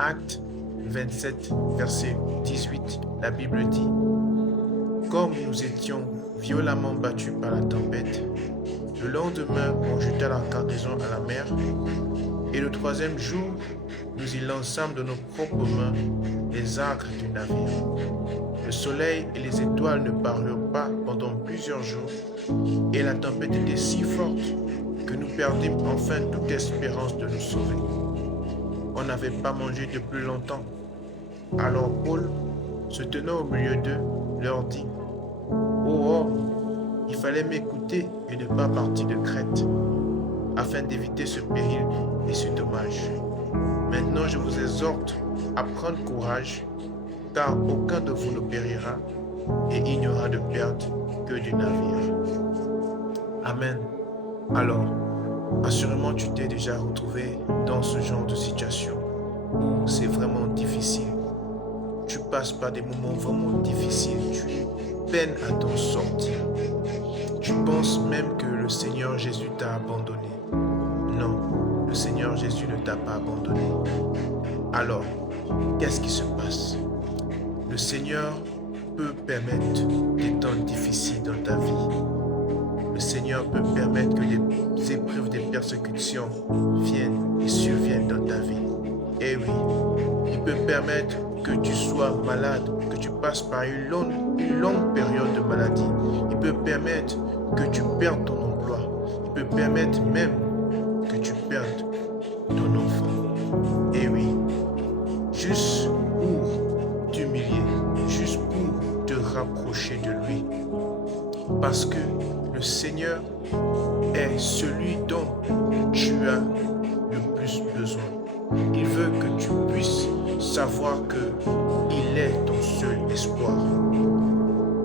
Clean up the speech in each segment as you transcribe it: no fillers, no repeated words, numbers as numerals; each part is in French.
Actes 27, verset 18, la Bible dit: Comme nous étions violemment battus par la tempête, le lendemain on jeta la cargaison à la mer, et le troisième jour nous y lançâmes de nos propres mains les ancres du navire. Le soleil et les étoiles ne parurent pas pendant plusieurs jours, et la tempête était si forte que nous perdîmes enfin toute espérance de nous sauver. On n'avait pas mangé depuis longtemps. Alors Paul, se tenant au milieu d'eux, leur dit: Ô homme, il fallait m'écouter et ne pas partir de Crète, afin d'éviter ce péril et ce dommage. Maintenant je vous exhorte à prendre courage, car aucun de vous ne périra, et il n'y aura de perte que du navire. Amen. Alors, assurément tu t'es déjà retrouvé dans ce genre de situation où c'est vraiment difficile. Tu passes par des moments vraiment difficiles, tu peines à t'en sortir. Tu penses même que le Seigneur Jésus t'a abandonné. Non, le Seigneur Jésus ne t'a pas abandonné. Alors, qu'est-ce qui se passe? Le Seigneur peut permettre des temps difficiles dans ta vie. Le Seigneur peut permettre que des épreuves, des persécutions viennent et surviennent dans ta vie. Eh oui, il peut permettre que tu sois malade, que tu passes par une longue période de maladie. Il peut permettre que tu perdes ton emploi. Il peut permettre même que tu perdes ton enfant. Et oui, juste pour t'humilier, juste pour te rapprocher de lui. Parce que le Seigneur est celui dont tu as le plus besoin. Il veut que tu puisses savoir qu'il est ton seul espoir.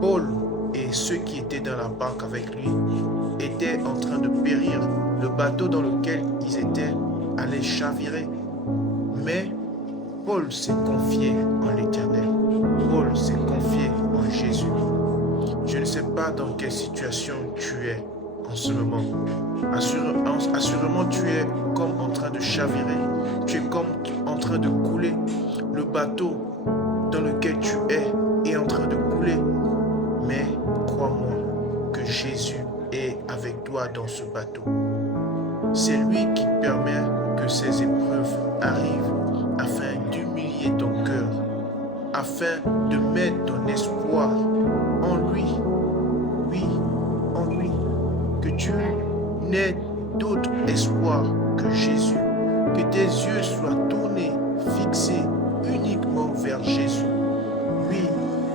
Paul et ceux qui étaient dans la barque avec lui étaient en train de périr. Le bateau dans lequel ils étaient allait chavirer. Mais Paul s'est confié en l'Éternel. Paul s'est confié en Jésus. Je ne sais pas dans quelle situation tu es en ce moment. Assurément, tu es comme en train de chavirer. Tu es comme en train de couler. Le bateau dans lequel tu es en train de couler. Mais crois-moi que Jésus est avec toi dans ce bateau. C'est lui qui permet que ces épreuves arrivent afin d'humilier ton cœur, afin de mettre ton espoir en lui. Oui, en lui. Que tu n'aies d'autre espoir que Jésus. Que tes yeux soient tournés, fixés uniquement vers Jésus. Oui,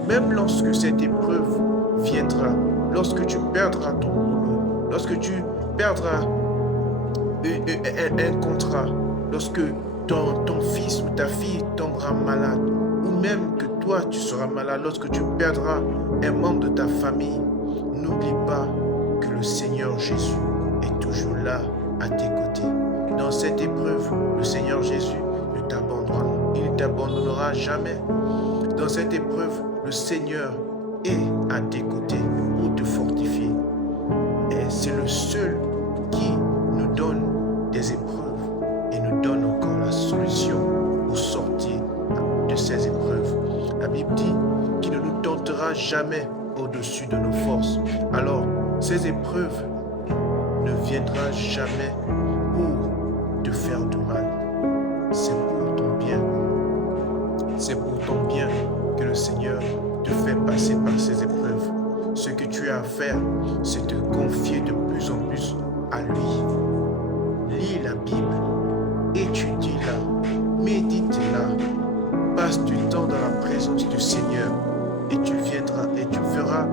même lorsque cette épreuve viendra, lorsque tu perdras ton boulot, lorsque tu perdras un contrat, lorsque ton fils ou ta fille tombera malade, ou même que toi tu seras malade, lorsque tu perdras un membre de ta famille, n'oublie pas que le Seigneur Jésus est toujours là à tes côtés. Dans cette épreuve, le Seigneur Jésus il ne t'abandonnera jamais. Dans cette épreuve, le Seigneur est à tes côtés pour te fortifier. Et c'est le seul qui nous donne des épreuves et nous donne encore la solution pour sortir de ces épreuves. La Bible dit qu'il ne nous tentera jamais au-dessus de nos forces. Alors, ces épreuves ne viendront jamais pour te faire du mal. C'est pour ton bien. C'est pour ton bien que le Seigneur te fait passer par ces épreuves. Ce que tu as à faire, c'est te confier de plus en plus à lui. Lis la Bible, étudie-la, médite-la, passe du temps dans la présence du Seigneur et tu verras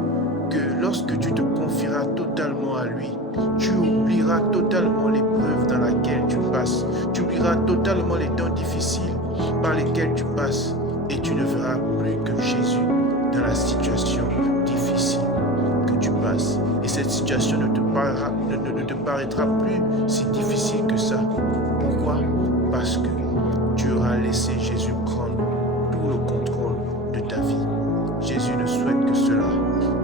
que lorsque tu te confieras totalement à lui, tu oublieras totalement l'épreuve dans laquelle tu passes, tu oublieras totalement les temps difficiles par lesquels tu passes et tu ne verras plus que Jésus dans la situation difficile que tu passes. Et cette situation ne te paraîtra plus si difficile que ça. Pourquoi? Parce que tu auras laissé Jésus prendre tout le contrôle de ta vie. Jésus ne souhaite que cela.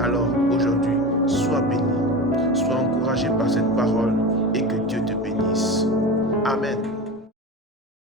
Alors aujourd'hui, sois béni, sois encouragé par cette parole et que Dieu te bénisse. Amen.